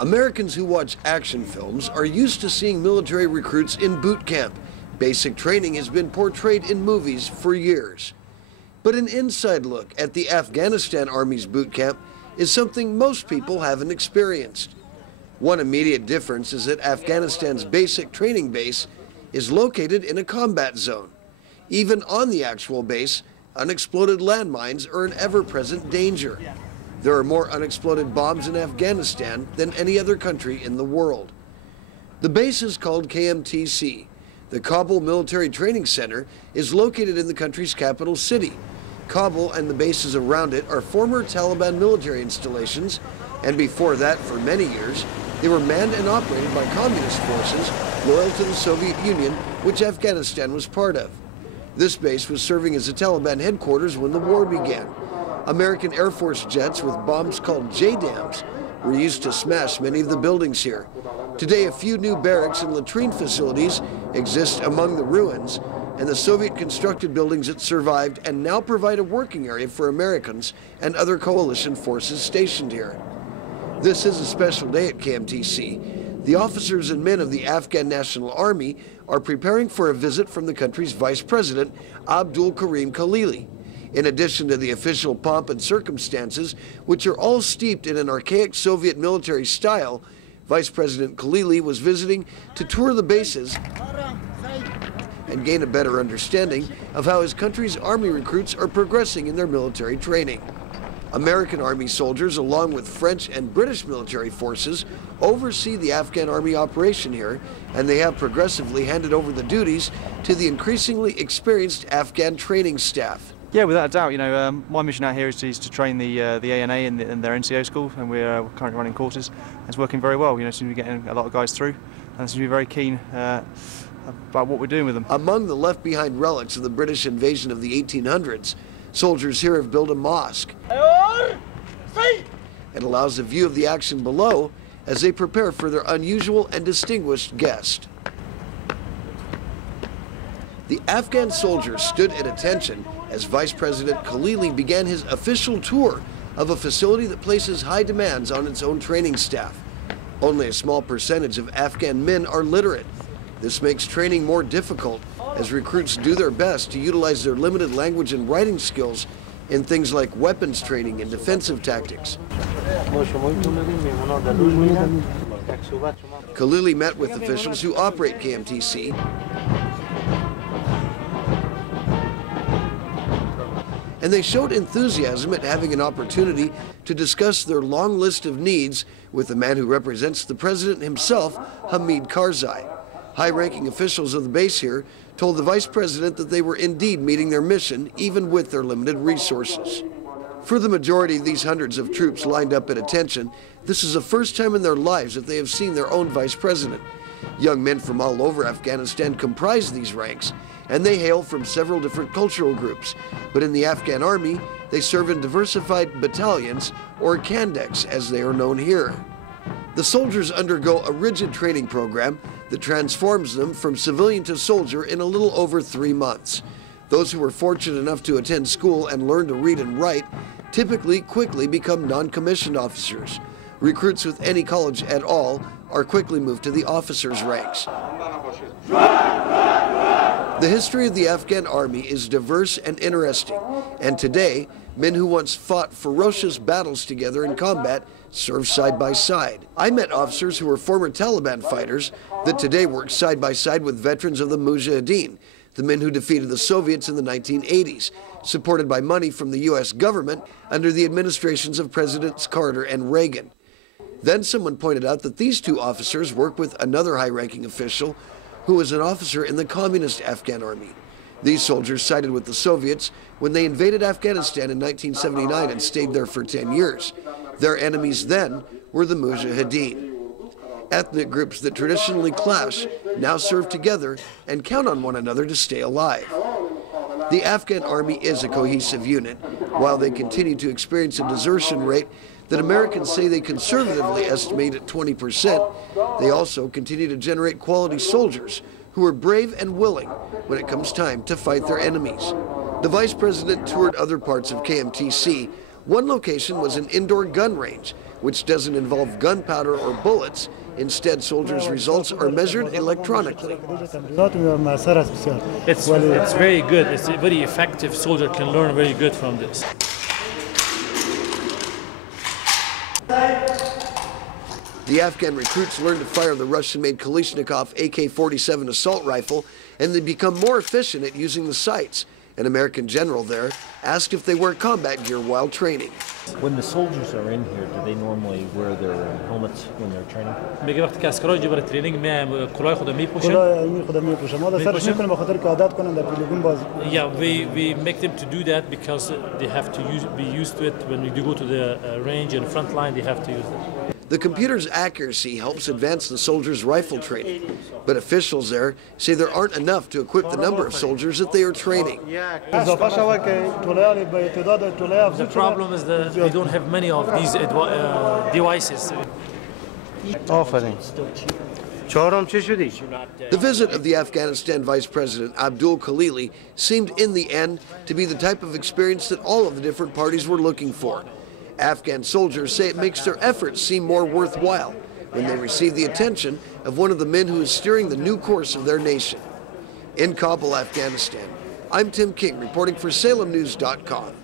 Americans who watch action films are used to seeing military recruits in boot camp. Basic training has been portrayed in movies for years. But an inside look at the Afghanistan Army's boot camp is something most people haven't experienced. One immediate difference is that Afghanistan's basic training base is located in a combat zone. Even on the actual base, unexploded landmines are an ever-present danger. There are more unexploded bombs in Afghanistan than any other country in the world. The base is called KMTC. The Kabul Military Training Center is located in the country's capital city. Kabul and the bases around it are former Taliban military installations, and before that, for many years, they were manned and operated by communist forces loyal to the Soviet Union, which Afghanistan was part of. This base was serving as the Taliban headquarters when the war began. American Air Force jets with bombs called J-dams were used to smash many of the buildings here. Today, a few new barracks and latrine facilities exist among the ruins, and the Soviet-constructed buildings that survived and now provide a working area for Americans and other coalition forces stationed here. This is a special day at KMTC. The officers and men of the Afghan National Army are preparing for a visit from the country's Vice President, Abdul Karim Khalili. In addition to the official pomp and circumstances, which are all steeped in an archaic Soviet military style, Vice President Khalili was visiting to tour the bases and gain a better understanding of how his country's Army recruits are progressing in their military training. American Army soldiers, along with French and British military forces, oversee the Afghan Army operation here, and they have progressively handed over the duties to the increasingly experienced Afghan training staff. Yeah, without a doubt. My mission out here is to train the ANA in their NCO school, and we're currently running courses. It's working very well. Seems to be getting a lot of guys through, and seems to be very keen about what we're doing with them. Among the left-behind relics of the British invasion of the 1800s, soldiers here have built a mosque. It allows a view of the action below as they prepare for their unusual and distinguished guest. The Afghan soldiers stood at attention as Vice President Khalili began his official tour of a facility that places high demands on its own training staff. Only a small percentage of Afghan men are literate. This makes training more difficult as recruits do their best to utilize their limited language and writing skills in things like weapons training and defensive tactics. Khalili met with officials who operate KMTC and they showed enthusiasm at having an opportunity to discuss their long list of needs with the man who represents the president himself, Hamid Karzai. High-ranking officials of the base here told the vice president that they were indeed meeting their mission, even with their limited resources. For the majority of these hundreds of troops lined up at attention, this is the first time in their lives that they have seen their own vice president. Young men from all over Afghanistan comprise these ranks, and they hail from several different cultural groups. But in the Afghan Army, they serve in diversified battalions, or kandaks as they are known here. The soldiers undergo a rigid training program that transforms them from civilian to soldier in a little over 3 months. Those who are fortunate enough to attend school and learn to read and write typically quickly become non-commissioned officers. Recruits with any college at all are quickly moved to the officers' ranks. The history of the Afghan Army is diverse and interesting, and today, men who once fought ferocious battles together in combat serve side by side. I met officers who were former Taliban fighters that today work side by side with veterans of the Mujahideen, the men who defeated the Soviets in the 1980s, supported by money from the U.S. government under the administrations of Presidents Carter and Reagan. Then someone pointed out that these two officers work with another high-ranking official who was an officer in the communist Afghan Army. These soldiers sided with the Soviets when they invaded Afghanistan in 1979 and stayed there for 10 years. Their enemies then were the Mujahideen. Ethnic groups that traditionally clash now serve together and count on one another to stay alive. The Afghan Army is a cohesive unit. While they continue to experience a desertion rate that Americans say they conservatively estimate at 20%, they also continue to generate quality soldiers who are brave and willing when it comes time to fight their enemies. The Vice President toured other parts of KMTC, One location was an indoor gun range, which doesn't involve gunpowder or bullets. Instead, soldiers' results are measured electronically. It's very good. It's very effective. Soldier can learn very good from this. The Afghan recruits learn to fire the Russian-made Kalashnikov AK-47 assault rifle, and they become more efficient at using the sights. An American general there asked if they wear combat gear while training. When the soldiers are in here, do they normally wear their helmets when they're training? میگه وقتی که اسکرها اینجا برای ترینینگ میان کلاه خود میپوشن. Yeah, we make them to do that because they have to be used to it. When we go to the range and front line, they have to use it. The computer's accuracy helps advance the soldiers' rifle training, but officials there say there aren't enough to equip the number of soldiers that they are training. The problem is that we don't have many of these devices. The visit of the Afghanistan Vice President Abdul Khalili seemed in the end to be the type of experience that all of the different parties were looking for. Afghan soldiers say it makes their efforts seem more worthwhile when they receive the attention of one of the men who is steering the new course of their nation. In Kabul, Afghanistan, I'm Tim King reporting for SalemNews.com.